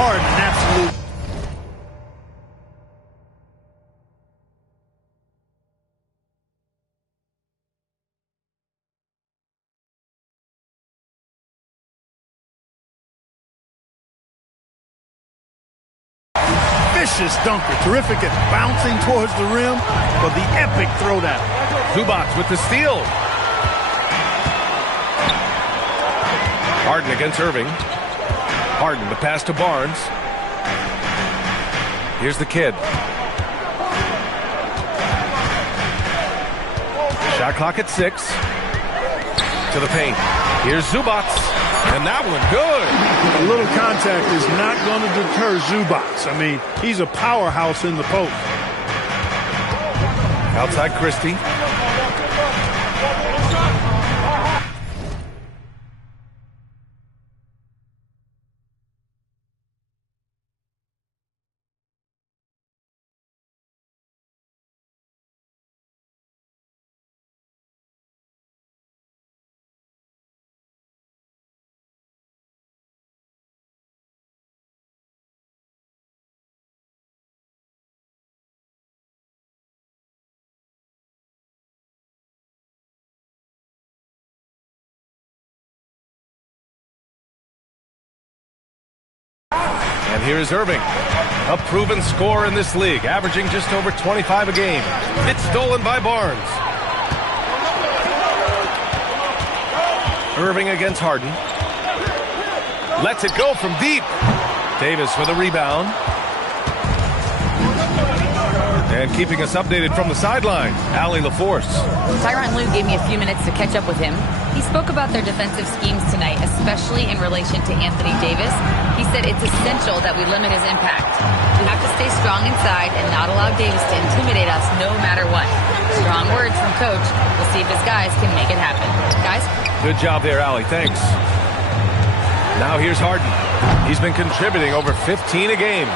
Harden, absolute. Vicious dunker, terrific at bouncing towards the rim for the epic throwdown. Zubac with the steal. Harden against Irving. Harden, the pass to Barnes. Here's the kid. Shot clock at 6. To the paint. Here's Zubac. And that one, good. A little contact is not going to deter Zubac. I mean, he's a powerhouse in the post. Outside Christie. And here is Irving, a proven scorer in this league, averaging just over 25 a game. It's stolen by Barnes. Irving against Harden. Lets it go from deep. Davis for the rebound. And keeping us updated from the sideline, Allie LaForce. Tyronn Lue gave me a few minutes to catch up with him. He spoke about their defensive schemes tonight, especially in relation to Anthony Davis. He said it's essential that we limit his impact. We have to stay strong inside and not allow Davis to intimidate us no matter what. Strong words from Coach. We'll see if his guys can make it happen. Guys? Good job there, Allie. Thanks. Now here's Harden. He's been contributing over 15 a game.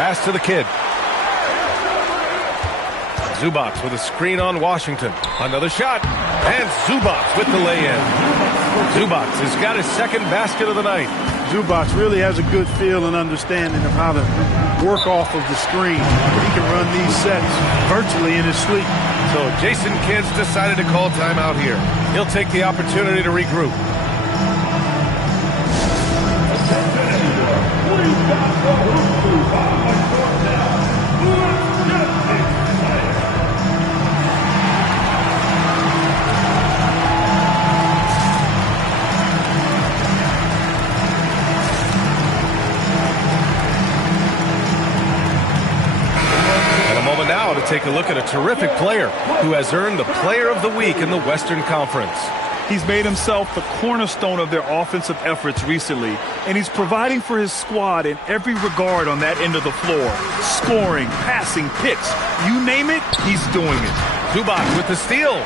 Pass to the kid. Zubac with a screen on Washington. Another shot. And Zubac with the lay-in. Zubac has got his second basket of the night. Zubac really has a good feel and understanding of how to work off of the screen. He can run these sets virtually in his sleep. So Jason Kidd's decided to call timeout here. He'll take the opportunity to regroup. Now to take a look at a terrific player who has earned the Player of the Week in the Western Conference. He's made himself the cornerstone of their offensive efforts recently, and he's providing for his squad in every regard on that end of the floor. Scoring, passing, picks, you name it, he's doing it. Zubac with the steal.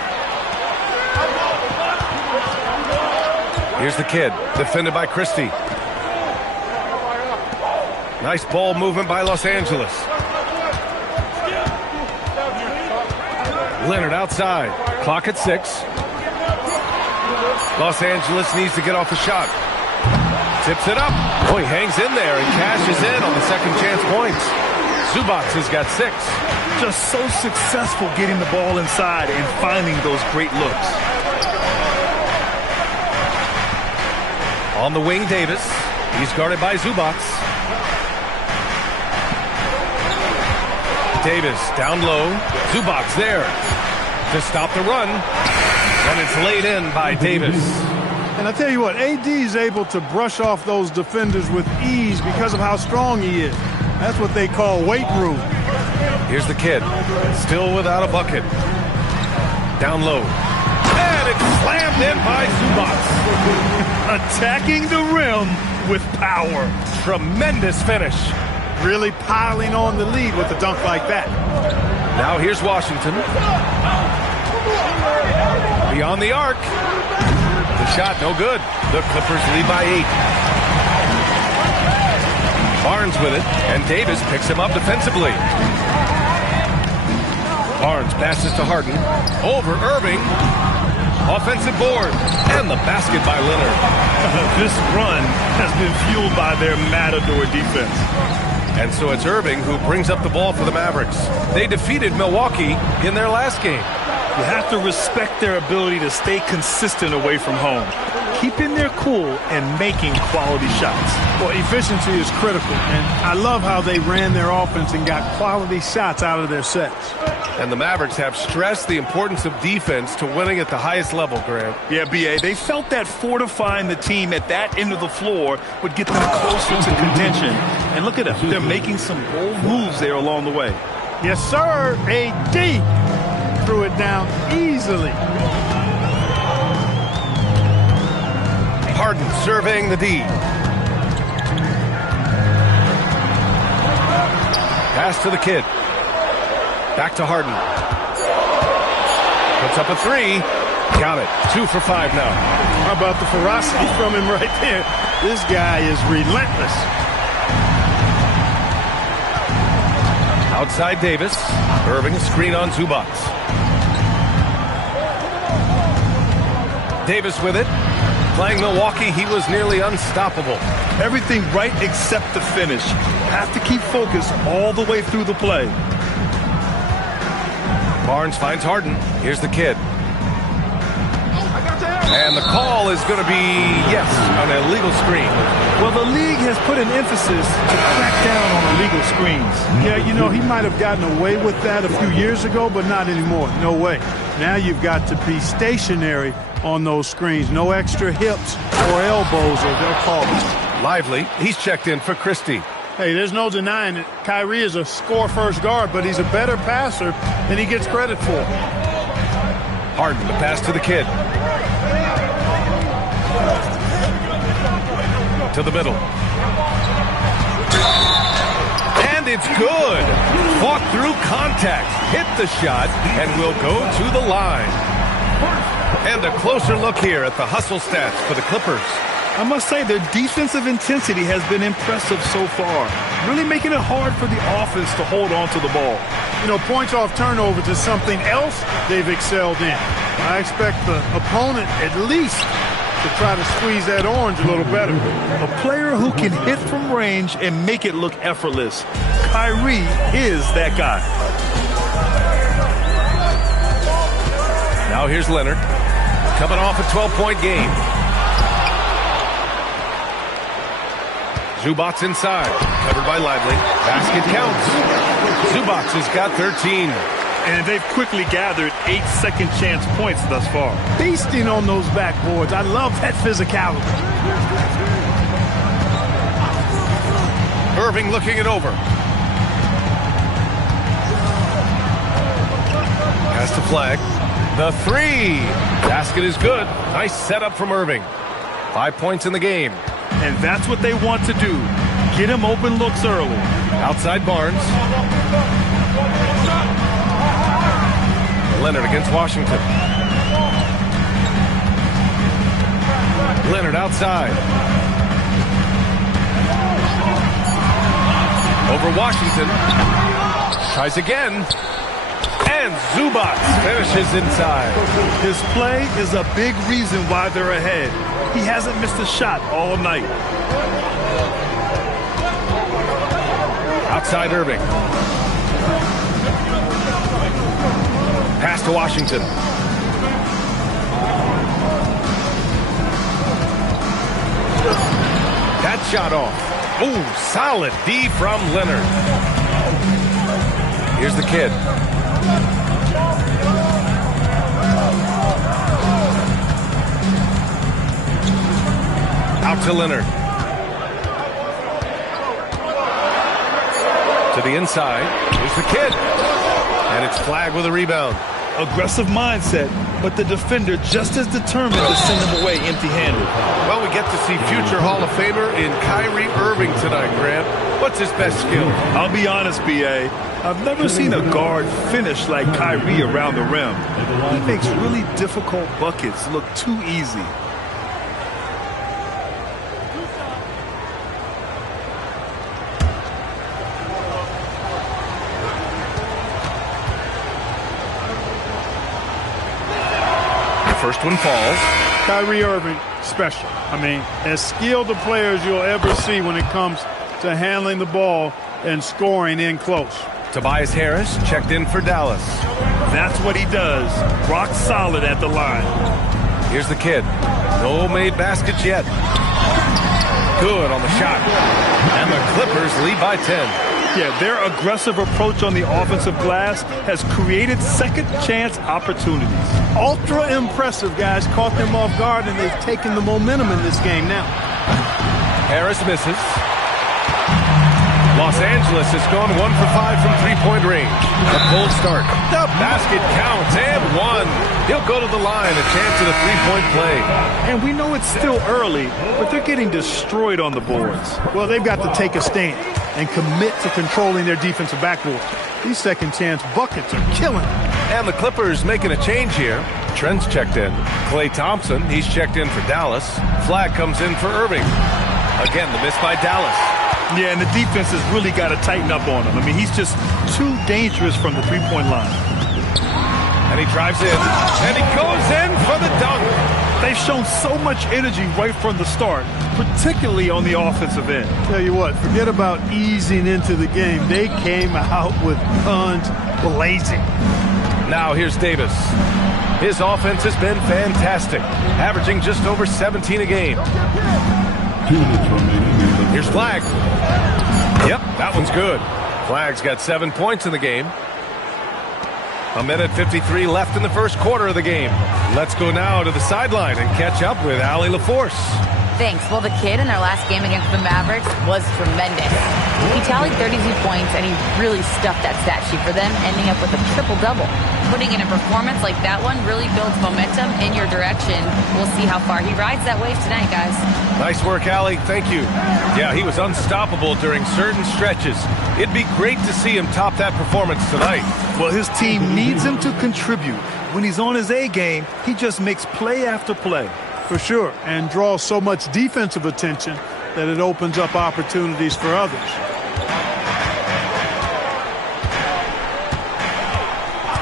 Here's the kid, defended by Christie. Nice ball movement by Los Angeles. Leonard outside. Clock at 6. Los Angeles needs to get off the shot. Tips it up. Oh, he hangs in there and cashes in on the second chance points. Zubac has got 6. Just so successful getting the ball inside and finding those great looks. On the wing, Davis. He's guarded by Zubac. Davis down low. Zubac there to stop the run. And it's laid in by Davis. And I tell you what, AD is able to brush off those defenders with ease because of how strong he is. That's what they call weight room. Here's the kid, still without a bucket. Down low. And it's slammed in by Zubac. Attacking the rim with power. Tremendous finish. Really piling on the lead with a dunk like that. Now here's Washington. Beyond the arc. The shot no good. The Clippers lead by 8. Barnes with it, and Davis picks him up defensively. Barnes passes to Harden. Over Irving. Offensive board. And the basket by Leonard. This run has been fueled by their matador defense. And so it's Irving who brings up the ball for the Mavericks. They defeated Milwaukee in their last game. You have to respect their ability to stay consistent away from home, keeping their cool and making quality shots. Well, efficiency is critical, and I love how they ran their offense and got quality shots out of their sets. And the Mavericks have stressed the importance of defense to winning at the highest level, Grant. Yeah, B.A., they felt that fortifying the team at that end of the floor would get them closer to contention. And look at them. They're making some bold moves there along the way. Yes, sir. AD threw it down easily. Harden surveying the D. Pass to the kid. Back to Harden. Puts up a three. Got it. 2 for 5 now. How about the ferocity from him right there? This guy is relentless. Outside Davis. Irving screen on Zubac. Davis with it. Playing Milwaukee, he was nearly unstoppable. Everything right except the finish. Have to keep focus all the way through the play. Barnes finds Harden. Here's the kid. And the call is going to be, yes, an illegal screen. Well, the league has put an emphasis to crack down on illegal screens. Yeah, you know, he might have gotten away with that a few years ago, but not anymore. No way. Now you've got to be stationary on those screens. No extra hips or elbows, or they'll call it. Lively. He's checked in for Christie. Hey, there's no denying it. Kyrie is a score-first guard, but he's a better passer than he gets credit for. Harden, the pass to the kid. To the middle. And it's good. Fought through contact. Hit the shot and will go to the line. And a closer look here at the hustle stats for the Clippers. I must say their defensive intensity has been impressive so far, really making it hard for the offense to hold on to the ball. You know, points off turnovers is something else they've excelled in. I expect the opponent at least to try to squeeze that orange a little better. A player who can hit from range and make it look effortless. Kyrie is that guy. Now here's Leonard, coming off a 12-point game. Zubac inside, covered by Lively. Basket counts. Zubac has got 13. And they've quickly gathered 8 second-chance points thus far. Feasting on those backboards. I love that physicality. Irving looking it over. Pass to Flag. The three. Basket is good. Nice setup from Irving. 5 points in the game. And that's what they want to do. Get him open looks early. Outside Barnes. Leonard against Washington. Leonard outside. Over Washington. Tries again. And Zubac finishes inside. His play is a big reason why they're ahead. He hasn't missed a shot all night. Outside Irving. Pass to Washington. That shot off. Ooh, solid D from Leonard. Here's the kid. Out to Leonard. To the inside. Here's the kid. And it's Flag with a rebound. Aggressive mindset, but the defender just as determined to send him away empty-handed. Well, we get to see future Hall of Famer in Kyrie Irving tonight, Grant. What's his best skill? I'll be honest, B.A. I've never seen a guard finish like Kyrie around the rim. He makes really difficult buckets look too easy. First one falls. Kyrie Irving, special. I mean, as skilled a player as you'll ever see when it comes to handling the ball and scoring in close. Tobias Harris checked in for Dallas. That's what he does. Rock solid at the line. Here's the kid. No made baskets yet. Good on the shot. And the Clippers lead by 10. Yeah, their aggressive approach on the offensive glass has created second chance opportunities. Ultra impressive, guys. Caught them off guard, and they've taken the momentum in this game now. Harris misses. Los Angeles has gone 1 for 5 from three-point range. A cold start. The basket counts and one. He'll go to the line, a chance at a three-point play. And we know it's still early, but they're getting destroyed on the boards. Well, they've got to take a stand and commit to controlling their defensive backboard. These second chance buckets are killing them. And the Clippers making a change here. Trent's checked in. Klay Thompson, he's checked in for Dallas. Flag comes in for Irving. Again, the miss by Dallas. Yeah, and the defense has really got to tighten up on him. I mean, he's just too dangerous from the three-point line. And he drives in, and he goes in for the dunk. They've shown so much energy right from the start, particularly on the offensive end. Tell you what, forget about easing into the game. They came out with guns blazing. Now here's Davis. His offense has been fantastic, averaging just over 17 a game. Here's Flag. Yep, that one's good. Flag's got 7 points in the game. 1:53 left in the first quarter of the game. Let's go now to the sideline and catch up with Allie LaForce. Thanks. Well, the kid in their last game against the Mavericks was tremendous. He tallied 32 points, and he really stuffed that stat sheet for them, ending up with a triple-double. Putting in a performance like that one really builds momentum in your direction. We'll see how far he rides that wave tonight, guys. Nice work, Allie. Thank you. Yeah, he was unstoppable during certain stretches. It'd be great to see him top that performance tonight. Well, his team needs him to contribute. When he's on his A game, he just makes play after play. For sure, and draws so much defensive attention that it opens up opportunities for others.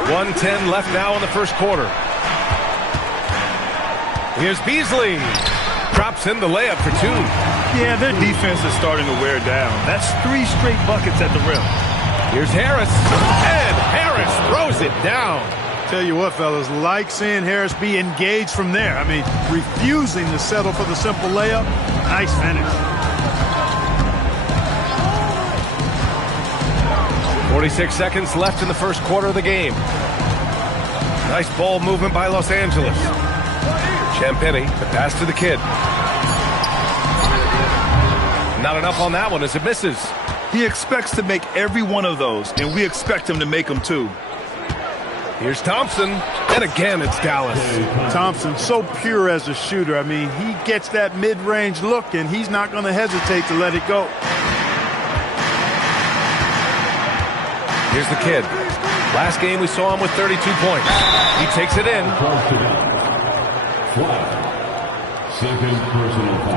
.110 left now in the first quarter. Here's Beasley. Drops in the layup for 2. Yeah, their defense is starting to wear down. That's 3 straight buckets at the rim. Here's Harris. And Harris throws it down. Tell you what, fellas, like seeing Harris be engaged from there. I mean, refusing to settle for the simple layup. Nice finish. 46 seconds left in the first quarter of the game. Nice ball movement by Los Angeles. Champagnie, the pass to the kid. Not enough on that one as it misses. He expects to make every one of those, and we expect him to make them too. Here's Thompson, and again it's Dallas. Thompson, so pure as a shooter. I mean, he gets that mid-range look, and he's not going to hesitate to let it go. Here's the kid. Last game we saw him with 32 points. He takes it in.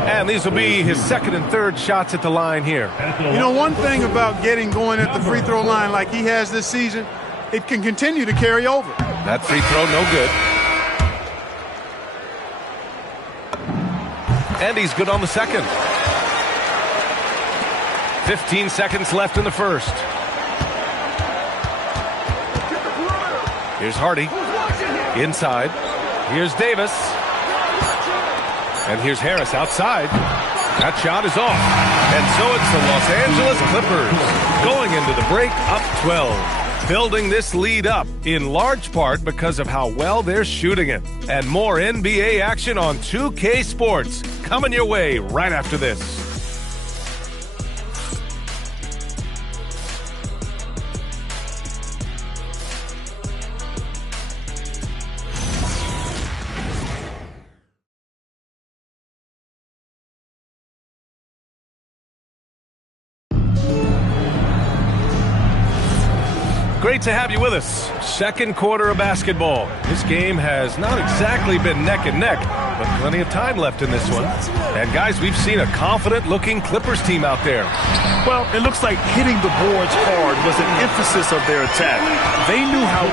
And these will be his second and third shots at the line here. You know, one thing about getting going at the free throw line like he has this season, it can continue to carry over. That free throw, no good. And he's good on the second. 15 seconds left in the first. Here's Hardy. Inside. Here's Davis. And here's Harris outside. That shot is off. And so it's the Los Angeles Clippers going into the break up 12. Building this lead up in large part because of how well they're shooting it. And more NBA action on 2K Sports coming your way right after this. Great to have you with us. Second quarter of basketball. This game has not exactly been neck and neck, but plenty of time left in this one. And guys, we've seen a confident-looking Clippers team out there. Well, it looks like hitting the boards hard was an emphasis of their attack. They knew how...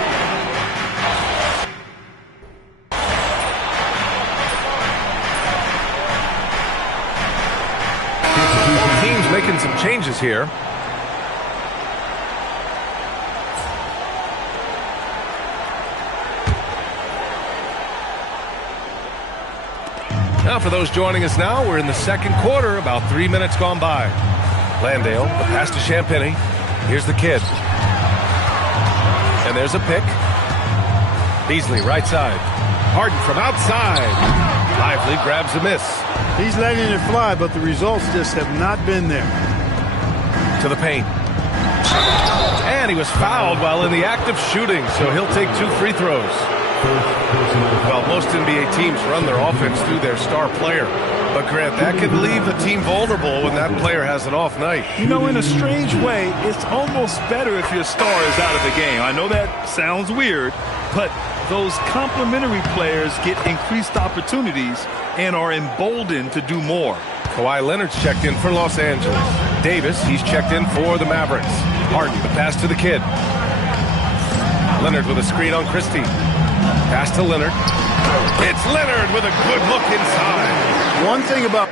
making some changes here. Now, for those joining us now, we're in the second quarter, about 3 minutes gone by. Landale, the pass to Champagny. Here's the kid. And there's a pick. Beasley, right side. Harden from outside. Lively grabs a miss. He's letting it fly, but the results just have not been there. To the paint. And he was fouled while in the act of shooting, so he'll take 2 free throws. Well, most NBA teams run their offense through their star player. But, Grant, that could leave the team vulnerable when that player has an off night. You know, in a strange way, it's almost better if your star is out of the game. I know that sounds weird, but those complementary players get increased opportunities and are emboldened to do more. Kawhi Leonard's checked in for Los Angeles. Davis, he's checked in for the Mavericks. Harden, the pass to the kid. Leonard with a screen on Christie. Pass to Leonard. It's Leonard with a good look inside. One thing about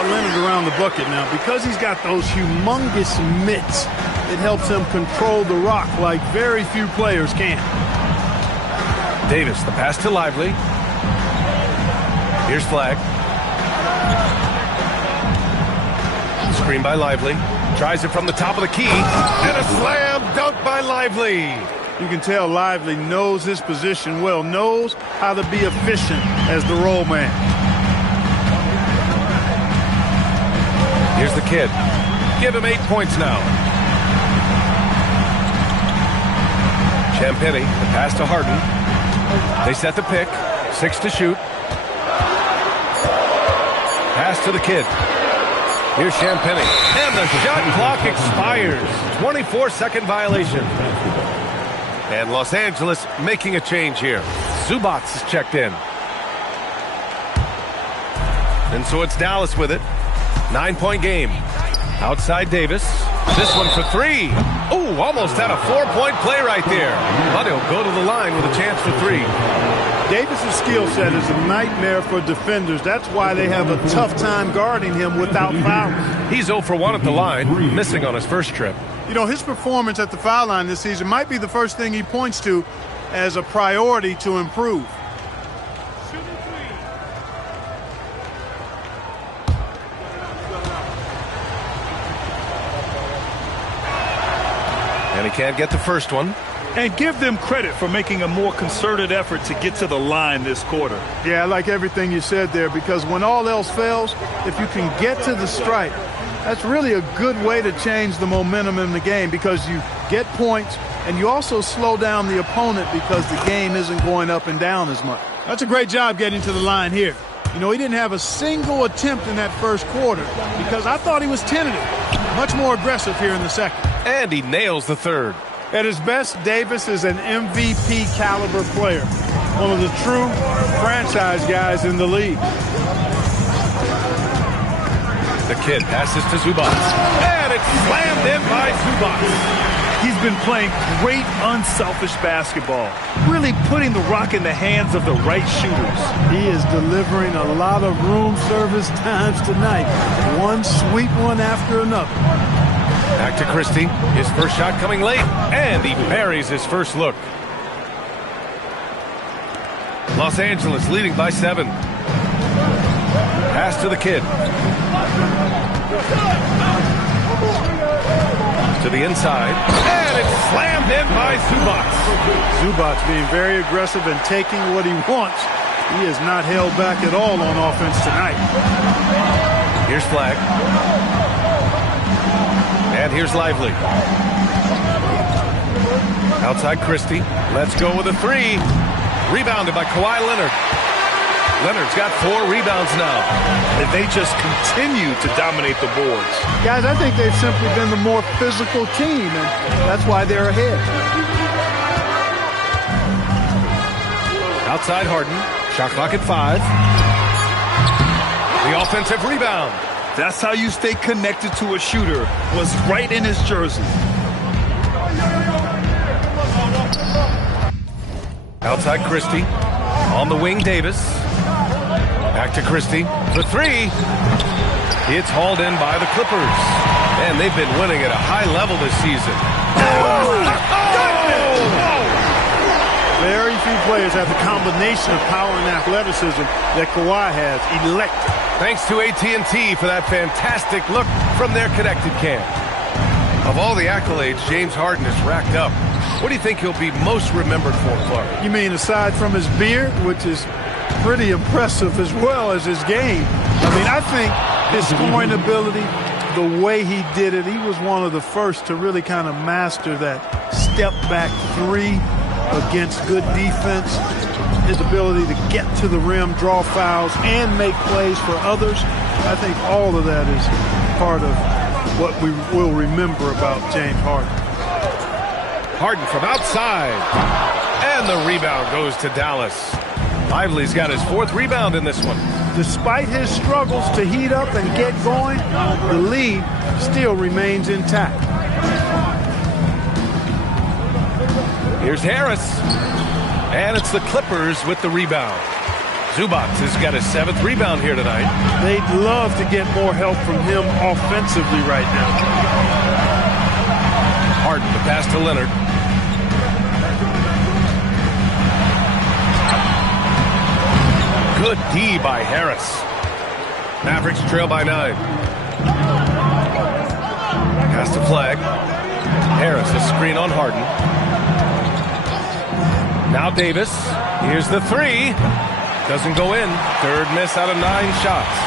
Leonard around the bucket now, because he's got those humongous mitts, it helps him control the rock like very few players can. Davis, the pass to Lively. Here's Flag. Screen by Lively. Tries it from the top of the key. And a slam dunk by Lively. You can tell Lively knows his position well, knows how to be efficient as the roll man. Here's the kid. Give him 8 points now. Champagny, the pass to Harden. They set the pick. 6 to shoot. Pass to the kid. Here's Champagny. And the shot clock expires. 24-second violation. And Los Angeles making a change here. Zubac is checked in. And so it's Dallas with it. 9-point game. Outside Davis. This one for 3. Ooh, almost had a 4-point play right there. But he'll go to the line with a chance for 3. Davis's skill set is a nightmare for defenders. That's why they have a tough time guarding him without fouls. He's 0 for 1 at the line, missing on his first trip. You know, his performance at the foul line this season might be the first thing he points to as a priority to improve. And he can't get the first one. And give them credit for making a more concerted effort to get to the line this quarter. Yeah, I like everything you said there, because when all else fails, if you can get to the stripe, that's really a good way to change the momentum in the game, because you get points and you also slow down the opponent because the game isn't going up and down as much. That's a great job getting to the line here. You know, he didn't have a single attempt in that first quarter because I thought he was tentative. Much more aggressive here in the second. And he nails the third. At his best, Davis is an MVP caliber player. One of the true franchise guys in the league. The kid passes to Zubac. And it's slammed in by Zubac. He's been playing great unselfish basketball, really putting the rock in the hands of the right shooters. He is delivering a lot of room service times tonight. One sweet one after another. Back to Christie. His first shot coming late, and he buries his first look. Los Angeles leading by 7. Pass to the kid. To the inside, and it's slammed in by Zubac. Zubac being very aggressive and taking what he wants. He is not held back at all on offense tonight. Here's Flag. And here's Lively. Outside Christie. Let's go with a 3. Rebounded by Kawhi Leonard. Leonard's got 4 rebounds now. And they just continue to dominate the boards. Guys, I think they've simply been the more physical team, and that's why they're ahead. Outside Harden. Shot clock at 5. The offensive rebound. That's how you stay connected to a shooter. Was right in his jersey. Outside Christie. On the wing, Davis. Back to Christie for 3. It's hauled in by the Clippers. And they've been winning at a high level this season. Very few players have the combination of power and athleticism that Kawhi has. Electric. Thanks to AT&T for that fantastic look from their connected cam. Of all the accolades James Harden has racked up, what do you think he'll be most remembered for, Clark? You mean aside from his beard, which is pretty impressive, as well as his game? I mean, I think his scoring ability, the way he did it, he was one of the first to really kind of master that step-back three against good defense. His ability to get to the rim, draw fouls, and make plays for others. I think all of that is part of what we will remember about James Harden. Harden from outside. And the rebound goes to Dallas. Lively's got his 4th rebound in this one. Despite his struggles to heat up and get going, the lead still remains intact. Here's Harris. And it's the Clippers with the rebound. Zubac has got his 7th rebound here tonight. They'd love to get more help from him offensively right now. Harden, the pass to Leonard. Good D by Harris. Mavericks trail by 9. Pass to Flag. Harris, a screen on Harden. Now Davis. Here's the 3. Doesn't go in. 3rd miss out of 9 shots.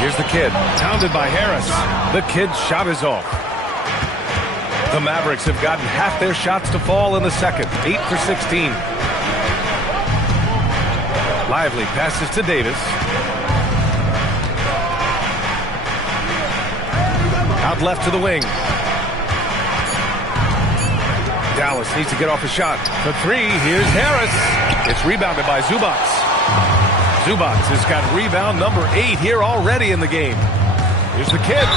Here's the Kid. Pounded by Harris. The Kid's shot is off. The Mavericks have gotten half their shots to fall in the second. 8 for 16. Lively passes to Davis. Out left to the wing. Dallas needs to get off a shot. For 3, here's Harris. It's rebounded by Zubac. Zubac has got rebound number 8 here already in the game. Here's the Kid.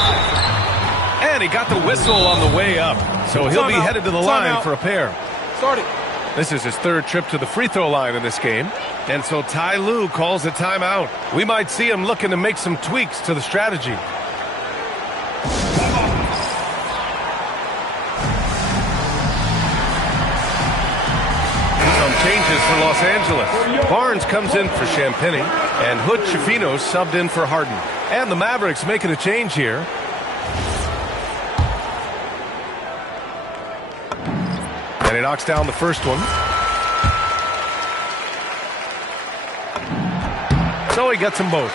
And he got the whistle on the way up. So he'll be headed to the line for a pair. Start it. This is his 3rd trip to the free throw line in this game. And so Ty Lue calls a timeout. We might see him looking to make some tweaks to the strategy. Changes for Los Angeles. Barnes comes in for Champagny, and Hood Schifino subbed in for Harden. And the Mavericks making a change here. And he knocks down the first one. So he gets them both.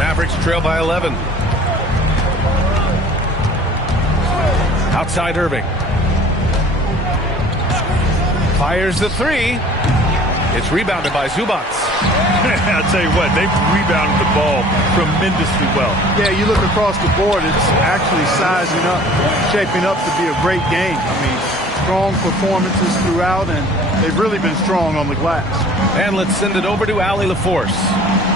Mavericks trail by 11. Outside Irving. Fires the 3. It's rebounded by Zubac. I'll tell you what, they've rebounded the ball tremendously well. Yeah, you look across the board, it's actually sizing up, shaping up to be a great game. I mean, strong performances throughout, and they've really been strong on the glass. And let's send it over to Allie LaForce.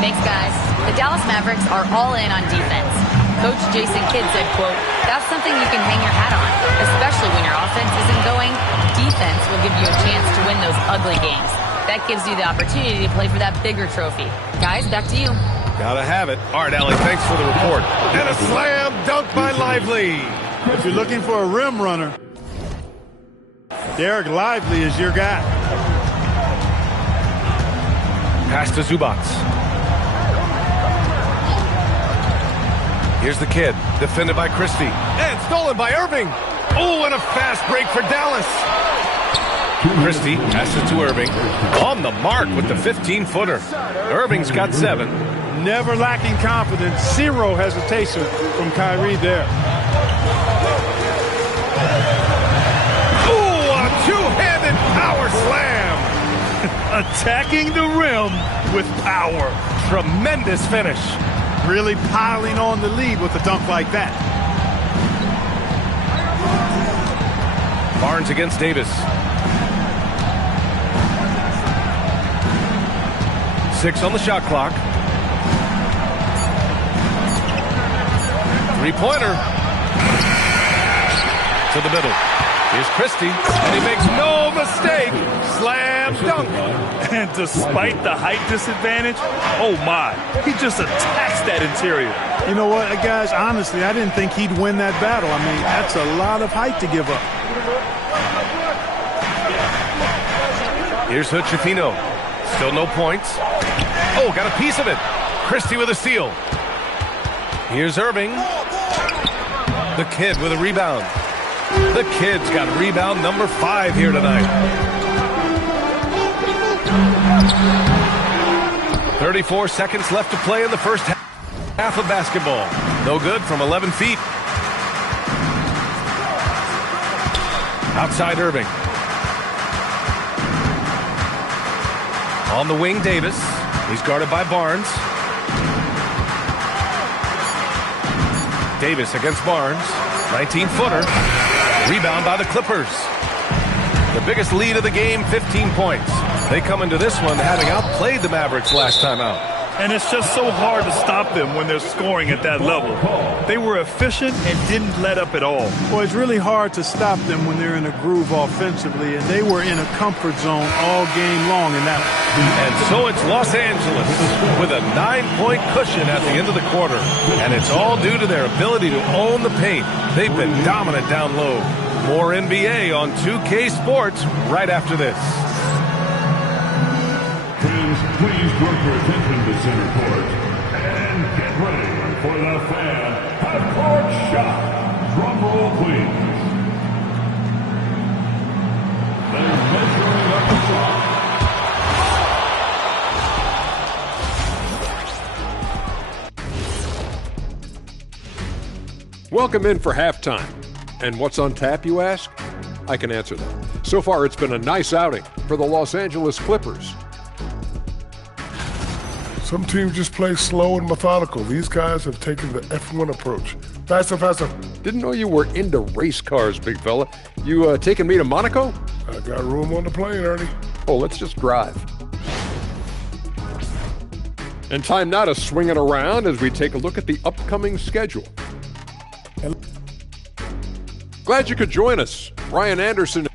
Thanks, guys. The Dallas Mavericks are all in on defense. Coach Jason Kidd said, quote, "That's something you can hang your hat on, especially when your offense isn't going. Defense will give you a chance to win those ugly games. That gives you the opportunity to play for that bigger trophy." Guys, back to you. Gotta have it. All right, Allie, thanks for the report. And a slam dunk by Lively. If you're looking for a rim runner, Derek Lively is your guy. Pass to Zubac. Here's the Kid, defended by Christie. And stolen by Irving. Oh, and a fast break for Dallas. Christie passes to Irving. On the mark with the 15-footer. Irving's got 7. Never lacking confidence. 0 hesitation from Kyrie there. Ooh, a two-handed power slam. Attacking the rim with power. Tremendous finish. Really piling on the lead with a dunk like that. Barnes against Davis. 6 on the shot clock. 3-pointer. To the middle. Here's Christie, and he makes no mistake. Slam dunk. And despite the height disadvantage, oh my, he just attacks that interior. You know what, guys, honestly, I didn't think he'd win that battle. I mean, that's a lot of height to give up. Here's Hood-Schifino. Still no points. Oh, got a piece of it. Christie with a steal. Here's Irving. The Kid with a rebound. The Kid's got rebound number 5 here tonight. 34 seconds left to play in the first half of basketball. No good from 11 feet. Outside Irving. On the wing, Davis. He's guarded by Barnes. Davis against Barnes. 19-footer. Rebound by the Clippers. The biggest lead of the game, 15 points. They come into this one having outplayed the Mavericks last time out. And it's just so hard to stop them when they're scoring at that level. They were efficient and didn't let up at all. Well, it's really hard to stop them when they're in a groove offensively, and they were in a comfort zone all game long in that one. And so it's Los Angeles with a 9-point cushion at the end of the quarter. And it's all due to their ability to own the paint. They've been dominant down low. More NBA on 2K Sports right after this. Fans, please work your attention to center court. And get ready for the fan half-court shot. Drum roll, please. They're measuring up the shot. Welcome in for halftime. And what's on tap, you ask? I can answer that. So far, it's been a nice outing for the Los Angeles Clippers. Some teams just play slow and methodical. These guys have taken the F1 approach. Faster, faster. Didn't know you were into race cars, big fella. You taking me to Monaco? I got room on the plane, Ernie. Oh, let's just drive. And time now to swing it around as we take a look at the upcoming schedule. Glad you could join us. Ryan Anderson.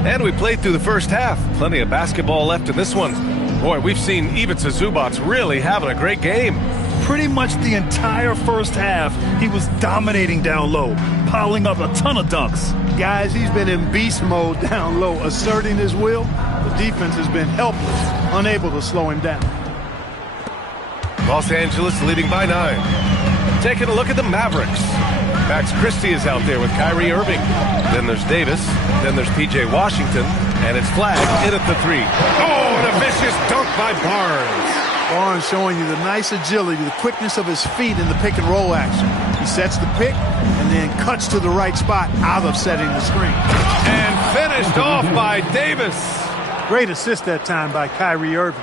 And we played through the first half. Plenty of basketball left in this one. Boy, we've seen Ivica Zubac really having a great game. Pretty much the entire first half, he was dominating down low, piling up a ton of dunks. Guys, he's been in beast mode down low, asserting his will. The defense has been helpless, unable to slow him down. Los Angeles leading by 9. Taking a look at the Mavericks. Max Christie is out there with Kyrie Irving. Then there's Davis. Then there's P.J. Washington. And it's flagged in at the 3. Oh, and a vicious dunk by Barnes. Barnes showing you the nice agility, the quickness of his feet in the pick and roll action. He sets the pick and then cuts to the right spot out of setting the screen. And finished off by Davis. Great assist that time by Kyrie Irving.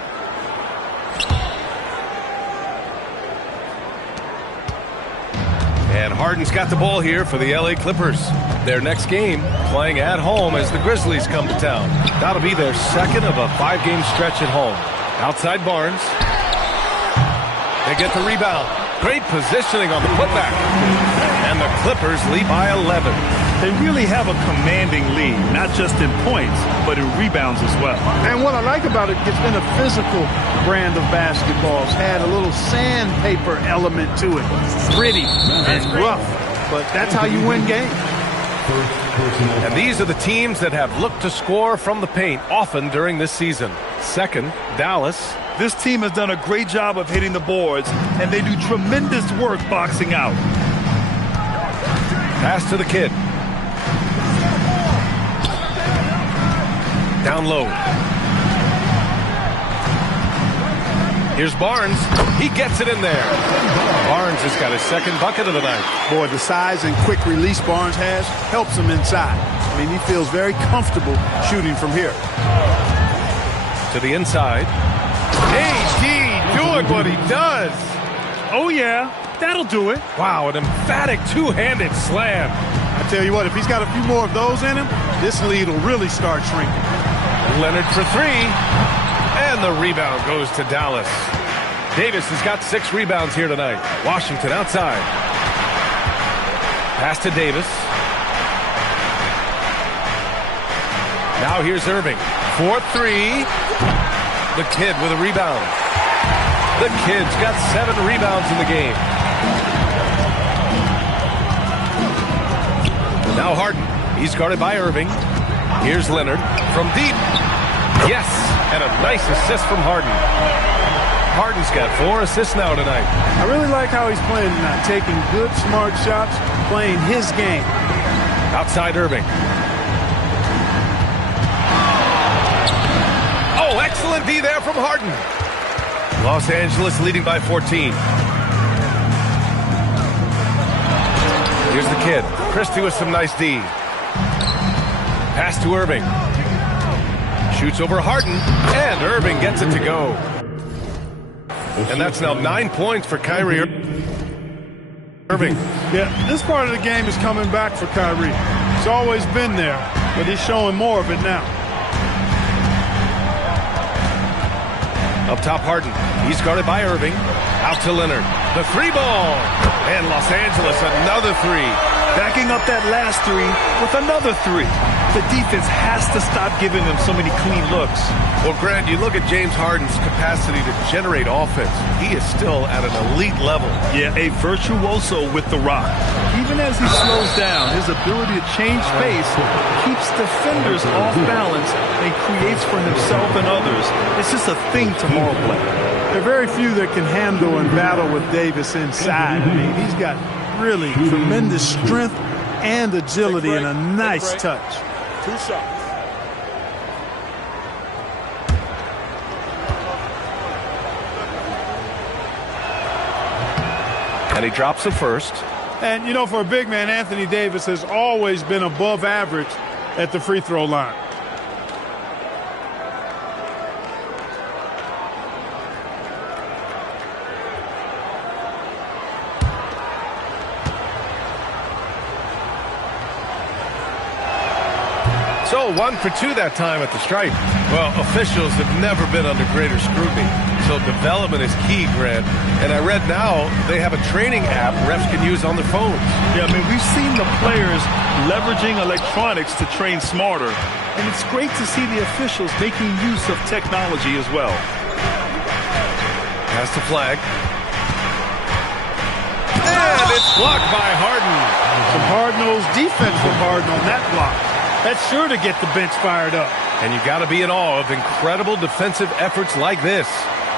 And Harden's got the ball here for the LA Clippers. Their next game, playing at home as the Grizzlies come to town. That'll be their second of a 5-game stretch at home. Outside Barnes. They get the rebound. Great positioning on the putback. And the Clippers lead by 11. They really have a commanding lead, not just in points, but in rebounds as well. And what I like about it, it's been a physical brand of basketball. It's had a little sandpaper element to it. Gritty and rough, but that's how you win games. And these are the teams that have looked to score from the paint often during this season. Second, Dallas. This team has done a great job of hitting the boards, and they do tremendous work boxing out. Pass to the Kid. Down low. Here's Barnes. He gets it in there. Barnes has got his second bucket of the night. Boy, the size and quick release Barnes has helps him inside. I mean, he feels very comfortable shooting from here. To the inside. AD doing what he does. Oh, yeah, that'll do it. Wow, an emphatic two-handed slam. I tell you what, if he's got a few more of those in him, this lead will really start shrinking. Leonard for 3. And the rebound goes to Dallas. Davis has got 6 rebounds here tonight. Washington outside. Pass to Davis. Now here's Irving. 4-3. The kid with a rebound. The kid's got 7 rebounds in the game. Now Harden. He's guarded by Irving. Here's Leonard from deep. Yes, and a nice assist from Harden. Harden's got 4 assists now tonight. I really like how he's playing tonight, taking good, smart shots, playing his game. Outside Irving. Oh, excellent D there from Harden. Los Angeles leading by 14. Here's the kid. Christie with some nice D. Pass to Irving. Shoots over Harden, and Irving gets it to go. And that's now 9 points for Kyrie Irving. Yeah, this part of the game is coming back for Kyrie. It's always been there, but he's showing more of it now. Up top, Harden. He's guarded by Irving. Out to Leonard. The 3-ball. And Los Angeles, another 3. Backing up that last 3 with another 3. The defense has to stop giving them so many clean looks. Well, Grant, you look at James Harden's capacity to generate offense. He is still at an elite level. Yeah, a virtuoso with the rock. Even as he slows down, his ability to change pace keeps defenders off balance and creates for himself and others. It's just a thing tomorrow play. There are very few that can handle and battle with Davis inside. I mean, he's got really tremendous strength and agility and a nice touch. 2 shots. And he drops the first. And, you know, for a big man, Anthony Davis has always been above average at the free throw line. So 1 for 2 that time at the stripe. Well, officials have never been under greater scrutiny. So development is key, Grant. And I read now they have a training app refs can use on their phones. Yeah, I mean, we've seen the players leveraging electronics to train smarter. And it's great to see the officials making use of technology as well. Pass the flag. And it's blocked by Harden. Some hard-nosed defense from Harden on that block. That's sure to get the bench fired up. And you got to be in awe of incredible defensive efforts like this.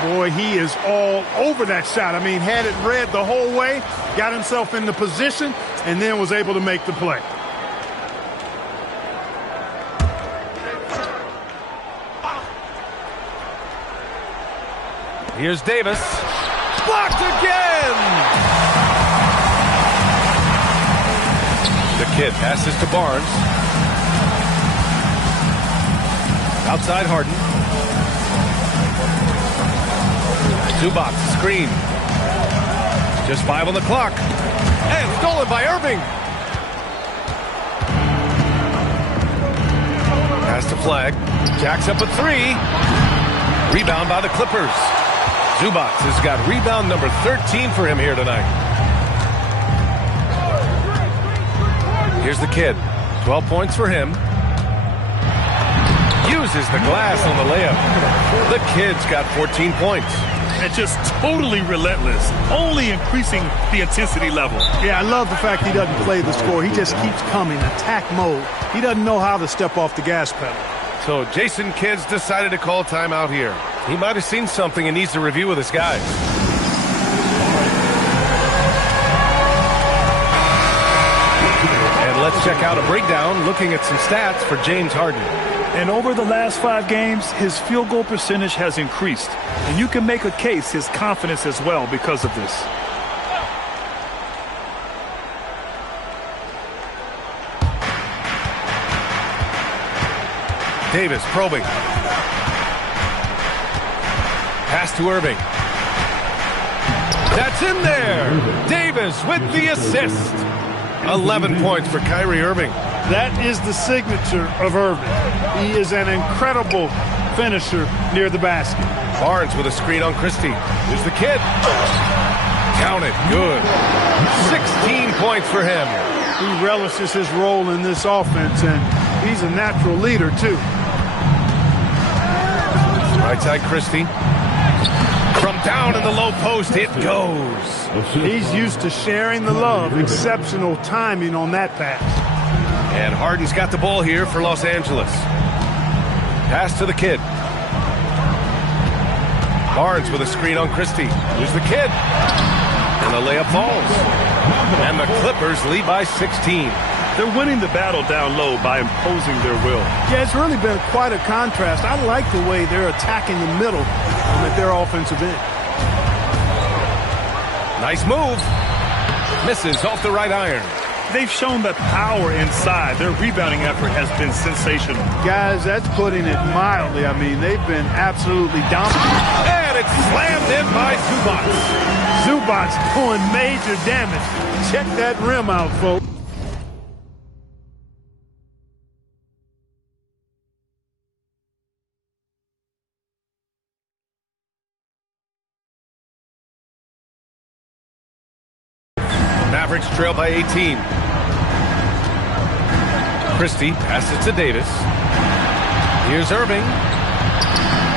Boy, he is all over that shot. I mean, had it read the whole way, got himself in the position, and then was able to make the play. Here's Davis. Blocked again! The kid passes to Barnes. Outside Harden. Zubac, screen. Just 5 on the clock. And stolen by Irving. Pass to Flag. Jacks up a 3. Rebound by the Clippers. Zubac has got rebound number 13 for him here tonight. Here's the kid. 12 points for him. Uses the glass on the layup. The kid's got 14 points. And just totally relentless, only increasing the intensity level. Yeah, I love the fact he doesn't play the score. He just keeps coming, attack mode. He doesn't know how to step off the gas pedal. So Jason Kidd's decided to call timeout here. He might have seen something and needs to review with his guys. And let's check out a breakdown looking at some stats for James Harden. And over the last 5 games, his field goal percentage has increased. And you can make a case his confidence as well because of this. Davis probing. Pass to Irving. That's in there. Davis with the assist. 11 points for Kyrie Irving. That is the signature of Irving. He is an incredible finisher near the basket. Barnes with a screen on Christie. Here's the kid. Count it. Good. 16 points for him. He relishes his role in this offense, and he's a natural leader, too. Right side, Christie. From down in the low post, it goes. He's used to sharing the love. Exceptional timing on that pass. And Harden's got the ball here for Los Angeles. Pass to the kid. Barnes with a screen on Christie. Here's the kid. And the layup falls. And the Clippers lead by 16. They're winning the battle down low by imposing their will. Yeah, it's really been quite a contrast. I like the way they're attacking the middle at their offensive end. Nice move. Misses off the right iron. They've shown that power inside. Their rebounding effort has been sensational. Guys, that's putting it mildly. I mean, they've been absolutely dominant. And it's slammed in by Zubac. Zubac's doing major damage. Check that rim out, folks. Mavericks trail by 18. Christie passes to Davis. Here's Irving.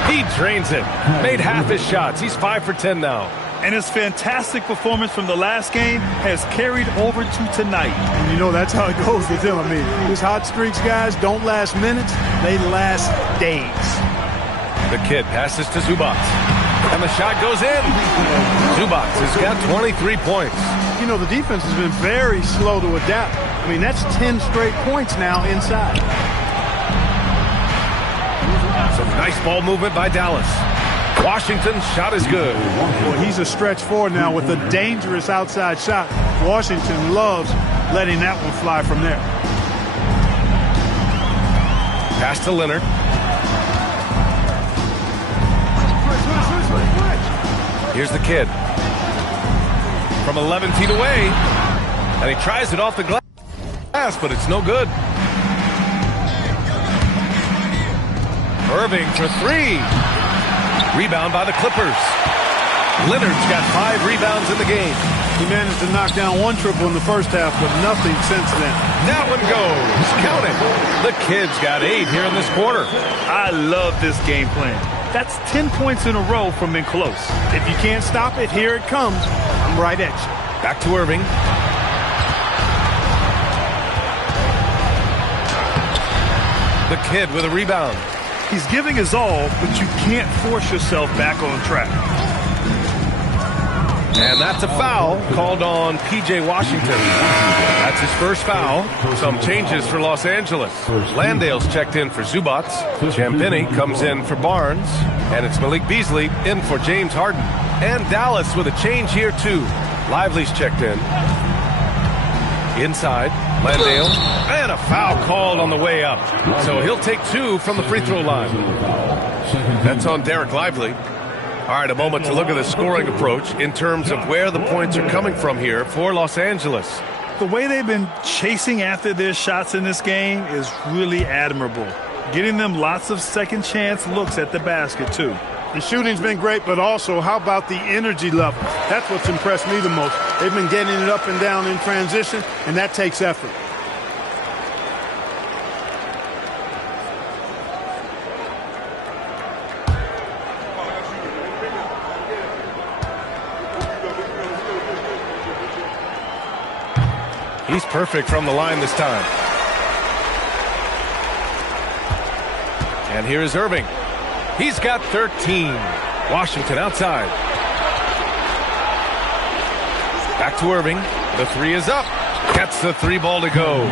He drains it. Made half his shots. He's 5 for 10 now. And his fantastic performance from the last game has carried over to tonight. And you know, that's how it goes with him. I mean, these hot streaks, guys, don't last minutes. They last days. The kid passes to Zubac. And the shot goes in. Zubac has got 23 points. You know, the defense has been very slow to adapt. I mean, that's 10 straight points now inside. Some nice ball movement by Dallas. Washington's shot is good. Well, he's a stretch forward now with a dangerous outside shot. Washington loves letting that one fly from there. Pass to Leonard. Here's the kid. From 11 feet away. And he tries it off the glass, but it's no good. Irving for three. Rebound by the Clippers. Leonard's got 5 rebounds in the game. He managed to knock down one triple in the first half, but nothing since then. That one goes. Count it. The kid's got 8 here in this quarter. I love this game plan. That's 10 points in a row from being close. If you can't stop it, here it comes. I'm right at you. Back to Irving. The kid with a rebound. He's giving his all, but you can't force yourself back on track. And that's a foul called on P.J. Washington. That's his first foul. Some changes for Los Angeles. Landale's checked in for Zubac. Champagny comes in for Barnes. And it's Malik Beasley in for James Harden. And Dallas with a change here, too. Lively's checked in. Inside, Landale. And a foul called on the way up. So he'll take 2 from the free throw line. That's on Derek Lively. All right, a moment to look at the scoring approach in terms of where the points are coming from here for Los Angeles. The way they've been chasing after their shots in this game is really admirable. Getting them lots of second chance looks at the basket, too. The shooting's been great, but also, how about the energy level? That's what's impressed me the most. They've been getting it up and down in transition, and that takes effort. He's perfect from the line this time. And here is Irving. He's got 13. Washington outside. Back to Irving. The 3 is up. Gets the 3 ball to go.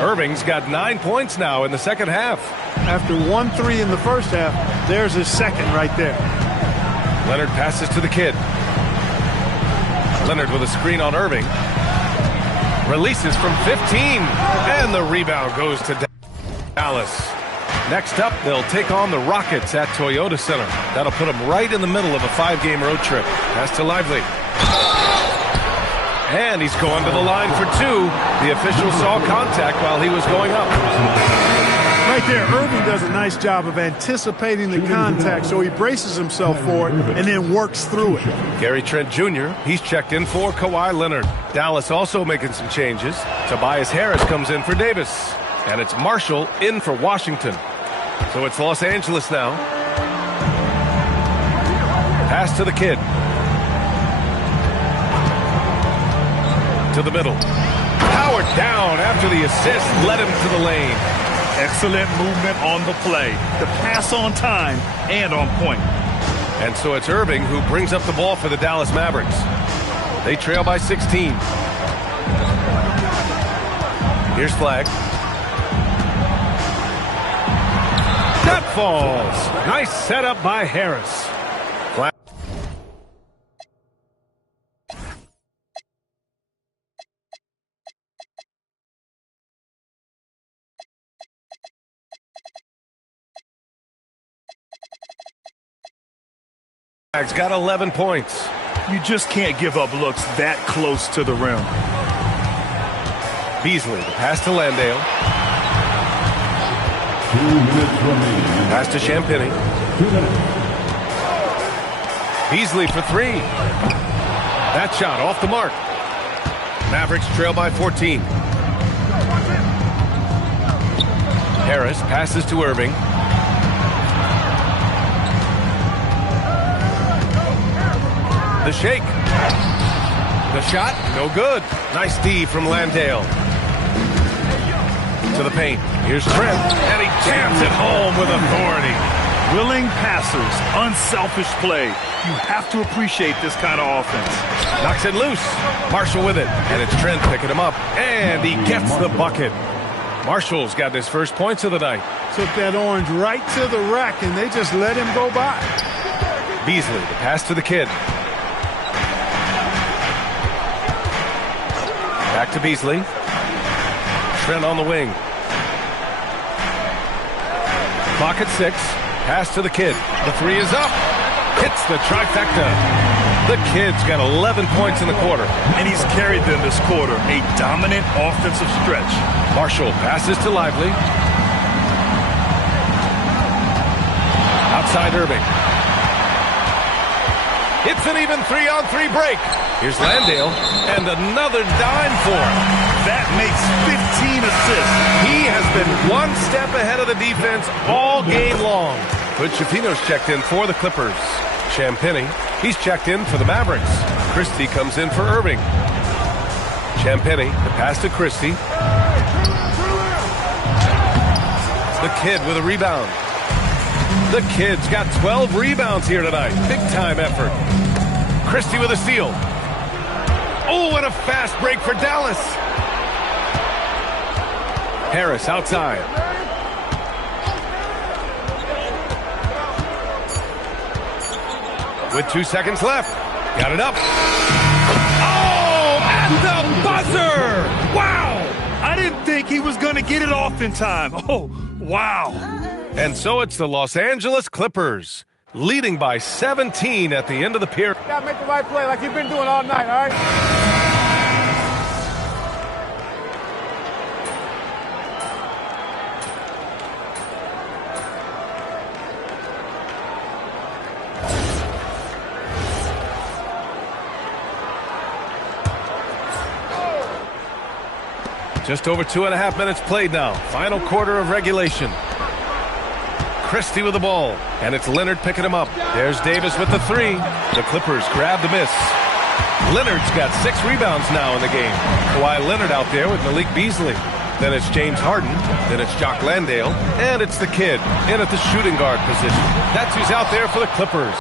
Irving's got 9 points now in the second half. After 1 3 in the first half, there's his second right there. Leonard passes to the kid. Leonard with a screen on Irving. Releases from 15. And the rebound goes to Dallas. Next up, they'll take on the Rockets at Toyota Center. That'll put them right in the middle of a 5-game road trip. Pass to Lively. And he's going to the line for 2. The official saw contact while he was going up. Right there, Irving does a nice job of anticipating the contact, so he braces himself for it and then works through it. Gary Trent Jr., he's checked in for Kawhi Leonard. Dallas also making some changes. Tobias Harris comes in for Davis. And it's Marshall in for Washington. So it's Los Angeles now. Pass to the kid. To the middle. Powered down after the assist led him to the lane. Excellent movement on the play. The pass on time and on point. And so it's Irving who brings up the ball for the Dallas Mavericks. They trail by 16. Here's Flag. That falls. Nice setup by Harris. Got 11 points. You just can't give up looks that close to the rim. Beasley, the pass to Landale. 2 minutes remaining. Pass to Champagny. 2 minutes. Beasley for three. That shot off the mark. Mavericks trail by 14. Harris passes to Irving. The shake. The shot, no good. Nice D from Landale. To the paint. Here's Trent, and he jams it home with authority. Willing passers, unselfish play. You have to appreciate this kind of offense. Knocks it loose. Marshall with it, and it's Trent picking him up, and he gets the bucket. Marshall's got his first points of the night. Took that orange right to the rack, and they just let him go by. Beasley, the pass to the kid. Back to Beasley. Trent on the wing. Clock at 6. Pass to the kid. The three is up. Hits the trifecta. The kid's got 11 points in the quarter. And he's carried them this quarter. A dominant offensive stretch. Marshall passes to Lively. Outside Irving. It's an even 3-on-3 break. Here's Landale, and another dime for him. That makes 15 assists. He has been one step ahead of the defense all game long. But Schifino's checked in for the Clippers. Champagny, he's checked in for the Mavericks. Christie comes in for Irving. Champagny, the pass to Christie. The kid with a rebound. The kid's got 12 rebounds here tonight. Big-time effort. Christie with a steal. Oh, and a fast break for Dallas. Harris outside. With 2 seconds left. Got it up. Oh, and the buzzer! Wow! I didn't think he was going to get it off in time. Oh, wow. And so it's the Los Angeles Clippers, leading by 17 at the end of the period. You gotta make the right play like you've been doing all night, all right? Just over 2.5 minutes played now. Final quarter of regulation. Christie with the ball, and it's Leonard picking him up. There's Davis with the three. The Clippers grab the miss. Leonard's got 6 rebounds now in the game. Kawhi Leonard out there with Malik Beasley. Then it's James Harden. Then it's Jock Landale. And it's the kid in at the shooting guard position. That's who's out there for the Clippers.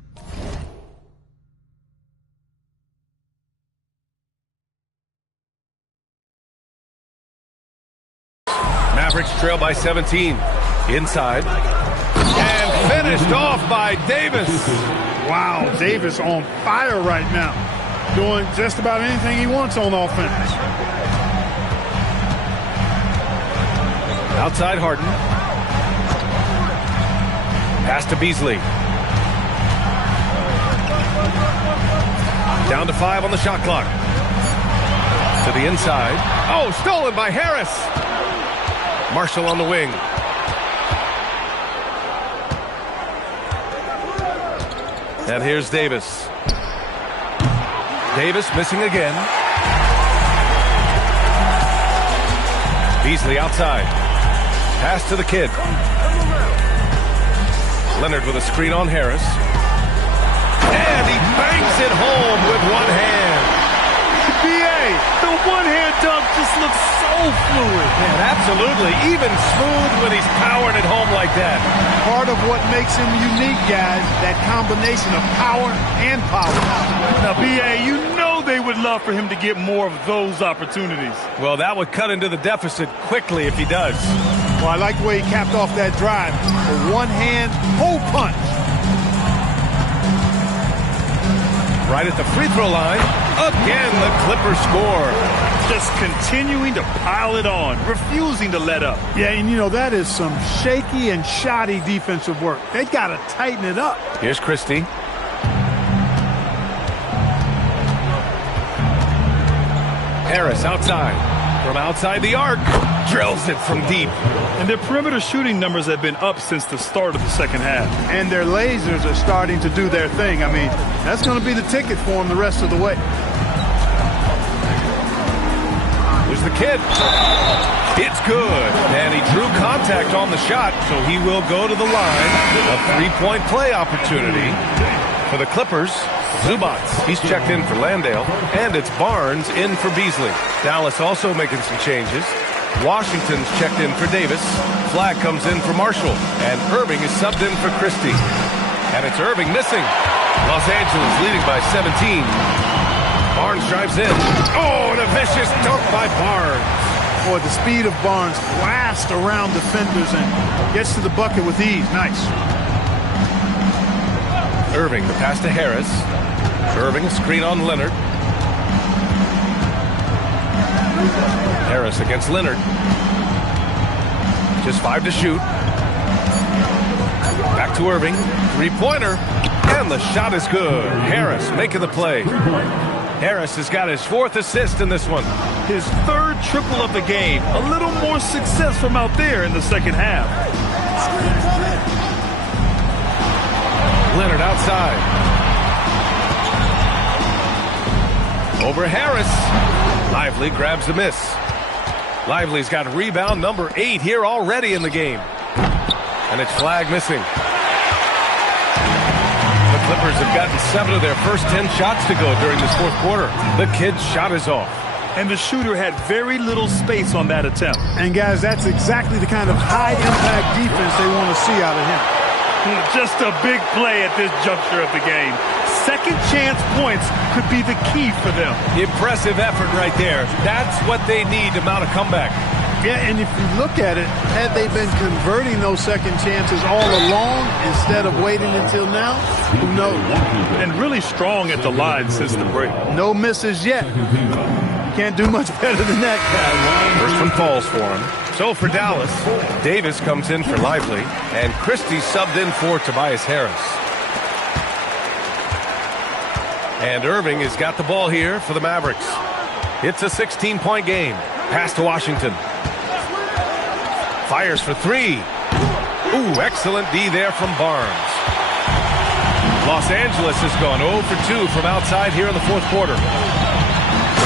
Mavericks trail by 17. Inside. And finished off by Davis. Wow, Davis on fire right now. Doing just about anything he wants on offense. Outside Harden. Pass to Beasley. Down to 5 on the shot clock. To the inside. Oh, stolen by Harris. Marshall on the wing. And here's Davis. Davis missing again. Beasley outside. Pass to the kid. Leonard with a screen on Harris. And he banks it home with one hand. B.A., the one-hand dunk just looks so fluid. Man, absolutely. Even smooth when he's powering it home like that. Part of what makes him unique, guys, that combination of power and power. Now, B.A., you know they would love for him to get more of those opportunities. Well, that would cut into the deficit quickly if he does. Well, I like the way he capped off that drive. A one-hand hole punch. Right at the free throw line. Again, the Clippers score. Just continuing to pile it on, refusing to let up. Yeah, and you know, that is some shaky and shoddy defensive work. They got to tighten it up. Here's Christie. Harris outside. From outside the arc. Drills it from deep. And their perimeter shooting numbers have been up since the start of the second half. And their lasers are starting to do their thing. I mean, that's going to be the ticket for them the rest of the way. Here's the kid. It's good. And he drew contact on the shot, so he will go to the line. A three-point play opportunity for the Clippers. Zubac, he's checked in for Landale, and it's Barnes in for Beasley. Dallas also making some changes. Washington's checked in for Davis. Flag comes in for Marshall, and Irving is subbed in for Christie. And it's Irving missing. Los Angeles leading by 17. Barnes drives in. Oh, and a vicious dunk by Barnes. Boy, the speed of Barnes blasts around defenders and gets to the bucket with ease. Nice. Irving, the pass to Harris. Irving, screen on Leonard. Harris against Leonard. Just 5 to shoot. Back to Irving. Three-pointer. And the shot is good. Harris making the play. Harris has got his 4th assist in this one. His 3rd triple of the game. A little more success from out there in the second half. Leonard outside. Over Harris. Lively grabs the miss. Lively's got rebound number 8 here already in the game. And it's flag missing. The Clippers have gotten 7 of their first 10 shots to go during this 4th quarter. The kid's shot is off. And the shooter had very little space on that attempt. And guys, that's exactly the kind of high-impact defense they want to see out of him. Just a big play at this juncture of the game. Second chance points could be the key for them. Impressive effort right there. That's what they need to mount a comeback. Yeah, and if you look at it, had they been converting those second chances all along instead of waiting until now, who knows? And really strong at the line since the break. No misses yet. Can't do much better than that, guys. First one falls for him. So for Dallas, Davis comes in for Lively, and Christie subbed in for Tobias Harris. And Irving has got the ball here for the Mavericks. It's a 16-point game. Pass to Washington. Fires for 3. Ooh, excellent D there from Barnes. Los Angeles has gone 0 for 2 from outside here in the 4th quarter.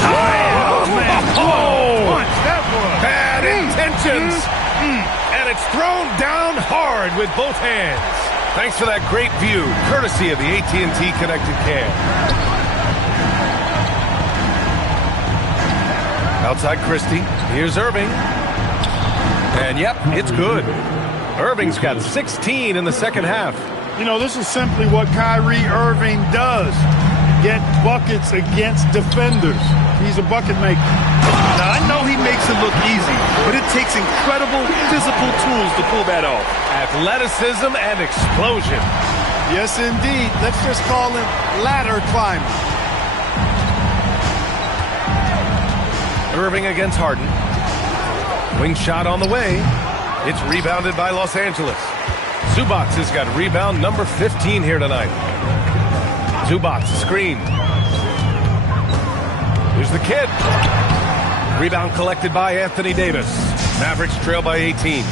Oh, man. Oh! Punch, that was. Bad intentions. And it's thrown down hard with both hands. Thanks for that great view, courtesy of the AT&T Connected Cam. Outside Christie. Here's Irving. And yep, it's good. Irving's got 16 in the second half. You know, this is simply what Kyrie Irving does. Get buckets against defenders. He's a bucket maker. Now, I know he makes it look easy, but it takes incredible physical tools to pull that off. Athleticism and explosion. Yes, indeed. Let's just call him ladder climbing. Irving against Harden. Wing shot on the way. It's rebounded by Los Angeles. Zubac has got rebound number 15 here tonight. Zubac screen. Here's the kid. Rebound collected by Anthony Davis. Mavericks trail by 18.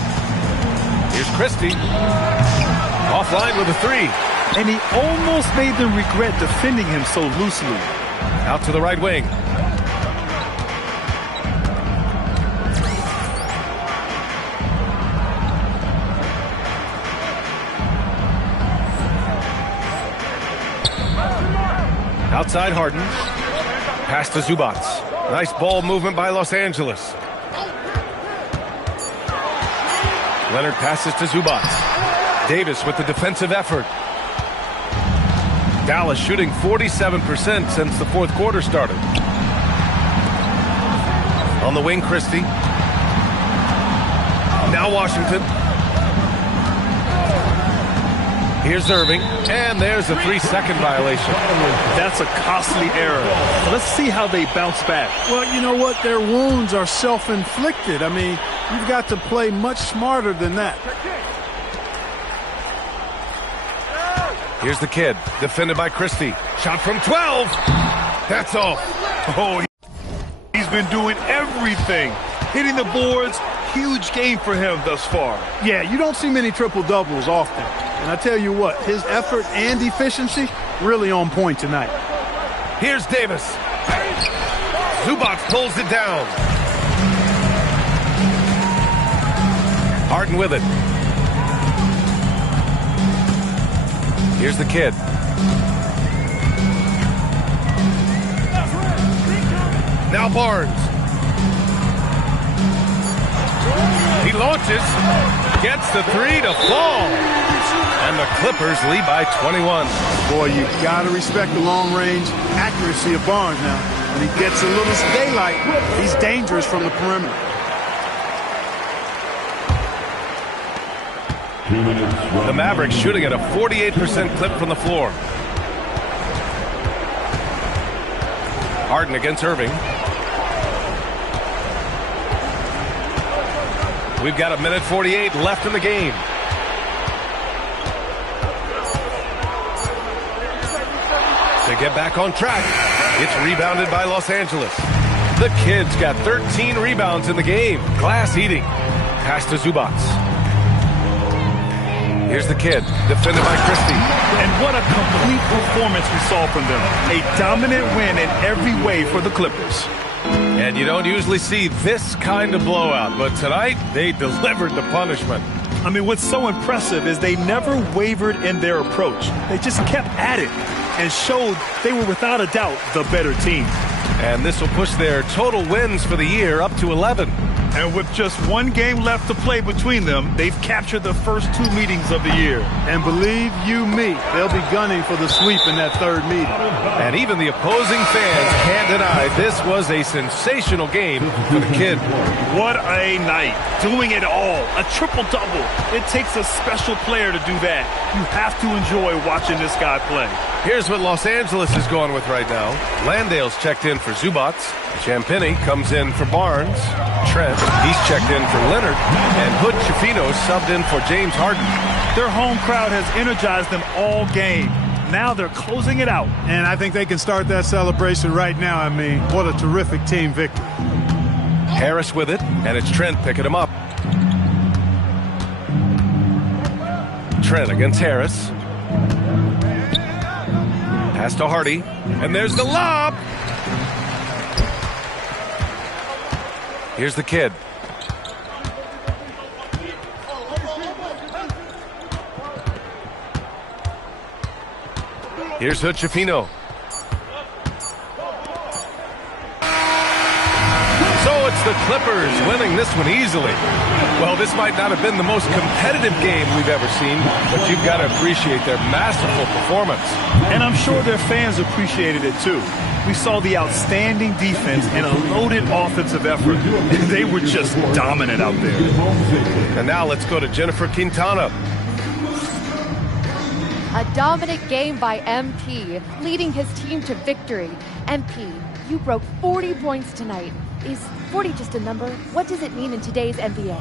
Here's Christie. Offline with a 3. And he almost made them regret defending him so loosely. Out to the right wing. Outside Harden. Pass to Zubac. Nice ball movement by Los Angeles. Leonard passes to Zubac. Davis with the defensive effort. Dallas shooting 47% since the fourth quarter started. On the wing, Christie. Now Washington. Here's Irving, and there's a 3-second violation. That's a costly error. Let's see how they bounce back. Well, you know what? Their wounds are self-inflicted. I mean, you've got to play much smarter than that. Here's the kid, defended by Christie. Shot from 12. That's off. Oh, he's been doing everything. Hitting the boards, huge game for him thus far. Yeah, you don't see many triple-doubles often. And I tell you what, his effort and efficiency really on point tonight. Here's Davis. Zubac pulls it down. Harden with it. Here's the kid. Now Barnes. He launches. Gets the three to fall. And the Clippers lead by 21. Boy, you got to respect the long-range accuracy of Barnes now. When he gets a little daylight, he's dangerous from the perimeter. 2 minutes. The Mavericks shooting at a 48% clip from the floor. Harden against Irving. We've got 1:48 left in the game. To get back on track, it's rebounded by Los Angeles. The Kid's got 13 rebounds in the game. Glass eating. Pass to Zubac. Here's the Kid, defended by Christie. And what a complete performance we saw from them. A dominant win in every way for the Clippers. And you don't usually see this kind of blowout, but tonight they delivered the punishment. I mean, what's so impressive is they never wavered in their approach. They just kept at it and showed they were without a doubt the better team. And this will push their total wins for the year up to 11. And with just one game left to play between them, they've captured the first 2 meetings of the year. And believe you me, they'll be gunning for the sweep in that third meeting. And even the opposing fans can't deny this was a sensational game for the Kid. What a night. Doing it all. A triple-double. It takes a special player to do that. You have to enjoy watching this guy play. Here's what Los Angeles is going with right now. Landale's checked in for Zubac. Champagny comes in for Barnes. Trent, he's checked in for Leonard. And Hood Schifino subbed in for James Harden. Their home crowd has energized them all game. Now they're closing it out. And I think they can start that celebration right now. I mean, what a terrific team victory. Harris with it, and it's Trent picking him up. Trent against Harris. Pass to Hardy, and there's the lob. Here's the Kid. Here's Hood Schifino. So it's the Clippers winning this one easily. Well, this might not have been the most competitive game we've ever seen, but you've got to appreciate their masterful performance. And I'm sure their fans appreciated it too. We saw the outstanding defense and a loaded offensive effort. They were just dominant out there. And now let's go to Jennifer Quintana. A dominant game by MP, leading his team to victory. MP, you broke 40 points tonight. Is 40 just a number? What does it mean in today's NBA?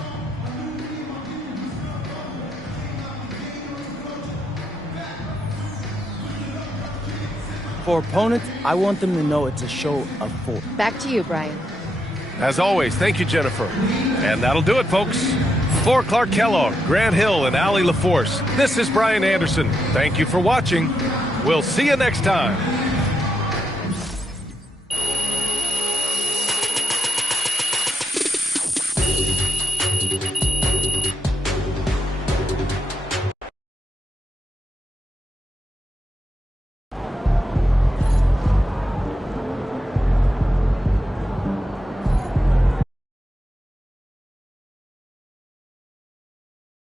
For opponents, I want them to know it's a show of force. Back to you, Brian. As always, thank you, Jennifer. And that'll do it, folks. For Clark Kellogg, Grant Hill, and Allie LaForce, this is Brian Anderson. Thank you for watching. We'll see you next time.